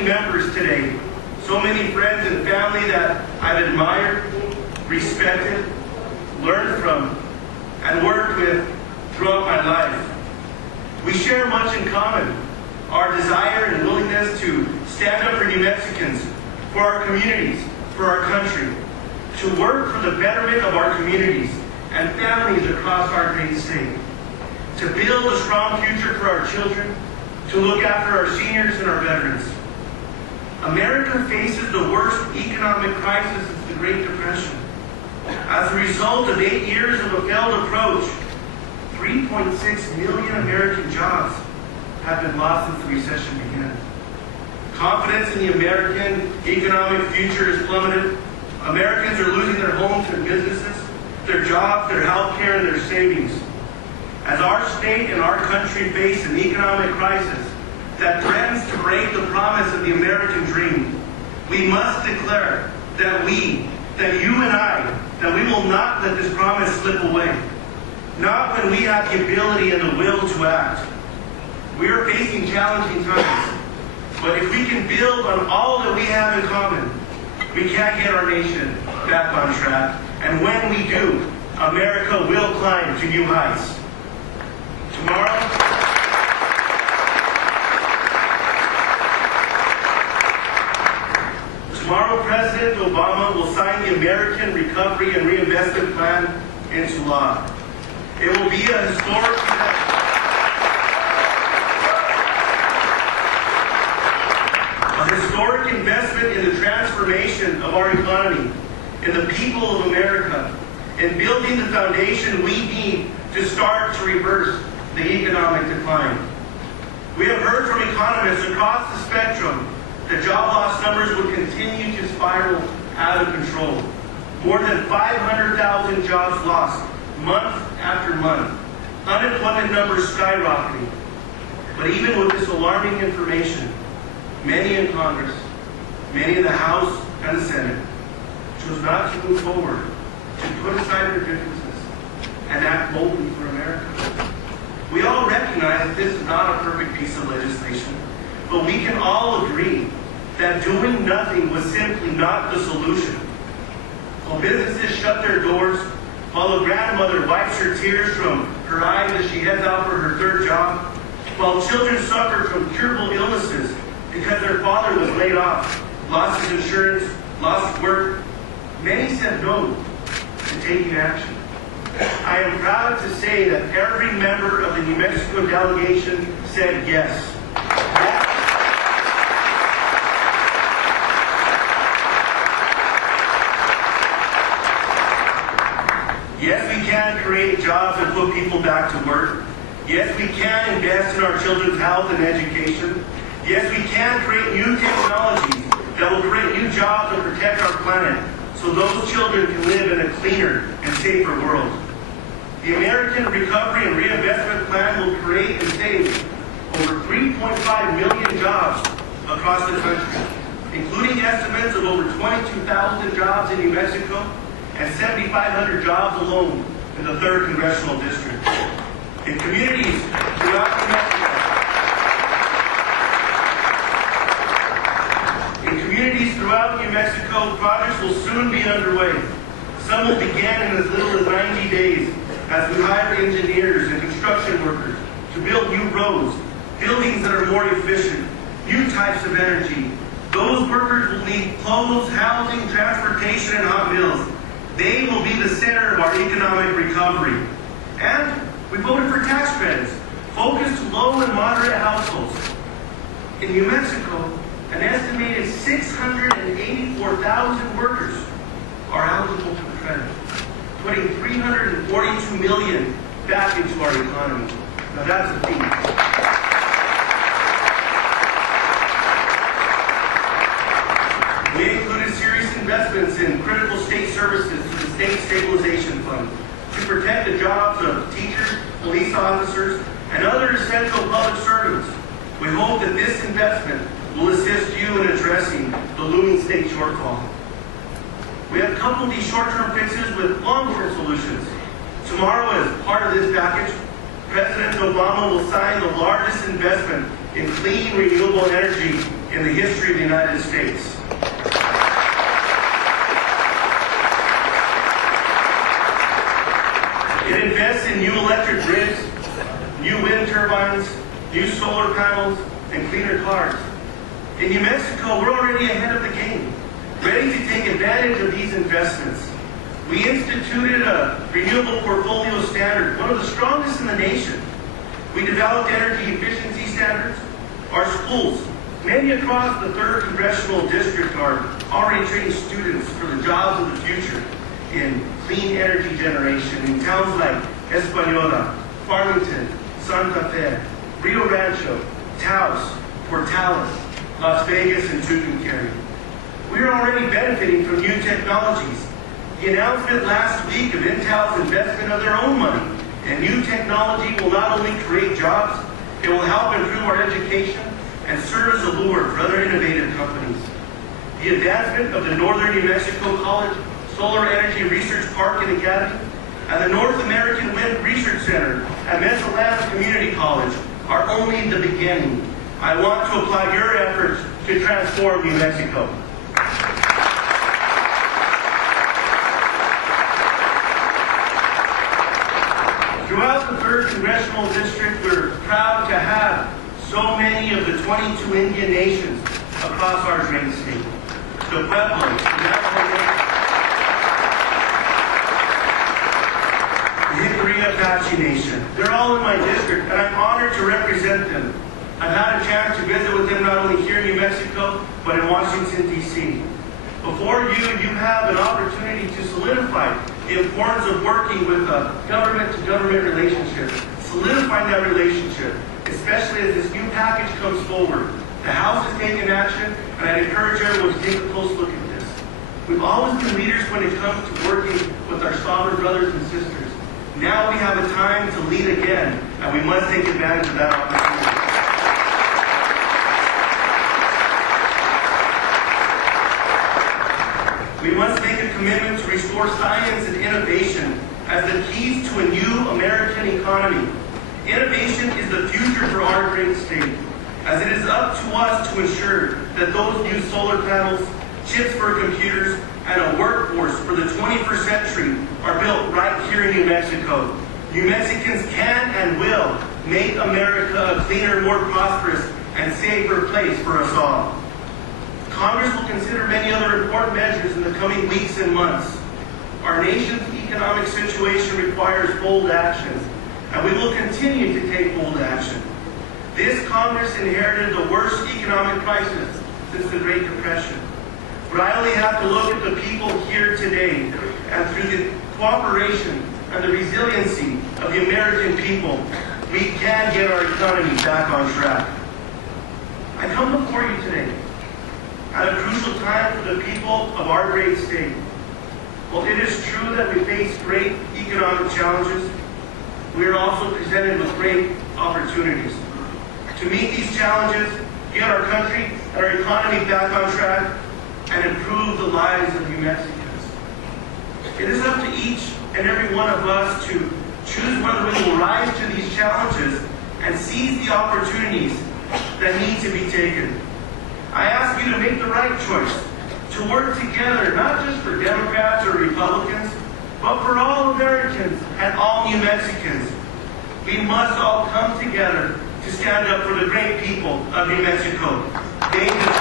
many members today, so many friends and family that I've admired, respected, learned from, and worked with throughout my life. We share much in common, our desire and willingness to stand up for New Mexicans, for our communities, for our country, to work for the betterment of our communities and families across our great state, to build a strong future for our children, to look after our seniors and our veterans. America faces the worst economic crisis since the Great Depression. As a result of 8 years of a failed approach, 3.6 million American jobs have been lost since the recession began. Confidence in the American economic future has plummeted. Americans are losing their homes and businesses, their jobs, their health care, and their savings. As our state and our country face an economic crisis that threatens to break the promise of the American dream, we must declare that you and I, that we will not let this promise slip away. Not when we have the ability and the will to act. We are facing challenging times, but if we can build on all that we have in common, we can get our nation back on track. And when we do, America will climb to new heights. Tomorrow, President Obama will sign the American Recovery and Reinvestment Plan into law. It will be a historic event. A historic investment in the transformation of our economy, in the people of America, in building the foundation we need to start to reverse the economic decline. We have heard from economists across the spectrum that job loss numbers will continue to spiral out of control. More than 500,000 jobs lost month after month. Unemployment numbers skyrocketing. But even with this alarming information, many in Congress, many in the House and the Senate, chose not to move forward, to put aside their differences, and act boldly for America. We all recognize that this is not a perfect piece of legislation, but we can all agree that doing nothing was simply not the solution. While businesses shut their doors, while a grandmother wipes her tears from her eyes as she heads out for her third job, while children suffer from curable illnesses because their father was laid off, lost his insurance, lost work, many said no to taking action. I am proud to say that every member of the New Mexico delegation said yes. Yes, we can create jobs and put people back to work. Yes, we can invest in our children's health and education. Yes, we can create new technologies that will create new jobs and protect our planet so those children can live in a cleaner and safer world. The American Recovery and Reinvestment Plan will create and save over 3.5 million jobs across the country, including estimates of over 22,000 jobs in New Mexico and 7,500 jobs alone in the 3rd Congressional District. In communities throughout New Mexico, projects will soon be underway. Some will begin in as little as 90 days as we hire engineers and construction workers to build new roads, buildings that are more efficient, new types of energy. Those workers will need clothes, housing, transportation, and hot meals. They will be the center of our economic recovery. And we voted for tax credits, focused to low and moderate households. In New Mexico, an estimated 684,000 workers are eligible for credit, putting $342 million back into our economy. Now that's a feat. We included serious investments in critical state services through the State Stabilization Fund to protect the jobs of teachers, police officers, and other essential public servants. We hope that this investment will assist you in addressing the looming state shortfall. We have coupled these short-term fixes with long-term solutions. Tomorrow, as part of this package, President Obama will sign the largest investment in clean, renewable energy in the history of the United States. It invests in new electric grids, new wind turbines, new solar panels, and cleaner cars. In New Mexico, we're already ahead of the game, ready to take advantage of these investments. We instituted a renewable portfolio standard, one of the strongest in the nation. We developed energy efficiency standards. Our schools, many across the 3rd Congressional District, are already training students for the jobs of the future in clean energy generation in towns like Española, Farmington, Santa Fe, Rio Rancho, Taos, Portales, Las Vegas, and Tucumcari. We are already benefiting from new technologies. The announcement last week of Intel's investment of their own money and new technology will not only create jobs, it will help improve our education and serve as a lure for other innovative companies. The advancement of the Northern New Mexico College Solar Energy Research Park and Academy and the North American Wind Research Center at Mesoland Community College are only the beginning. I want to applaud your efforts to transform New Mexico. Throughout the 3rd Congressional District, we're proud to have so many of the 22 Indian nations across our great state. The Pueblos, the Navajo, the Hickory Apache Nation. They're all in my district, and I'm honored to represent them. I've had a chance to visit with them not only here in New Mexico, but in Washington, D.C. Before you have an opportunity to solidify the importance of working with a government-to-government relationship, solidifying that relationship, especially as this new package comes forward. The House has taken action, and I encourage everyone to take a close look at this. We've always been leaders when it comes to working with our sovereign brothers and sisters. Now we have a time to lead again, and we must take advantage of that opportunity. We must make a commitment to restore science and innovation as the keys to a new American economy. Innovation is the future for our great state, as it is up to us to ensure that those new solar panels, chips for computers, and a workforce for the 21st century are built right here in New Mexico. New Mexicans can and will make America a cleaner, more prosperous, and safer place for us all. Congress will consider many other important measures in the coming weeks and months. Our nation's economic situation requires bold action, and we will continue to take bold action. This Congress inherited the worst economic crisis since the Great Depression. But I only have to look at the people here today, and through the cooperation and the resiliency of the American people, we can get our economy back on track. I come before you today at a crucial time for the people of our great state. While it is true that we face great economic challenges, we are also presented with great opportunities. To meet these challenges, get our country and our economy back on track, and improve the lives of New Mexicans. It is up to each and every one of us to choose whether we will rise to these challenges and seize the opportunities that need to be taken. I ask you to make the right choice, to work together, not just for Democrats or Republicans, but for all Americans and all New Mexicans. We must all come together to stand up for the great people of New Mexico. They deserve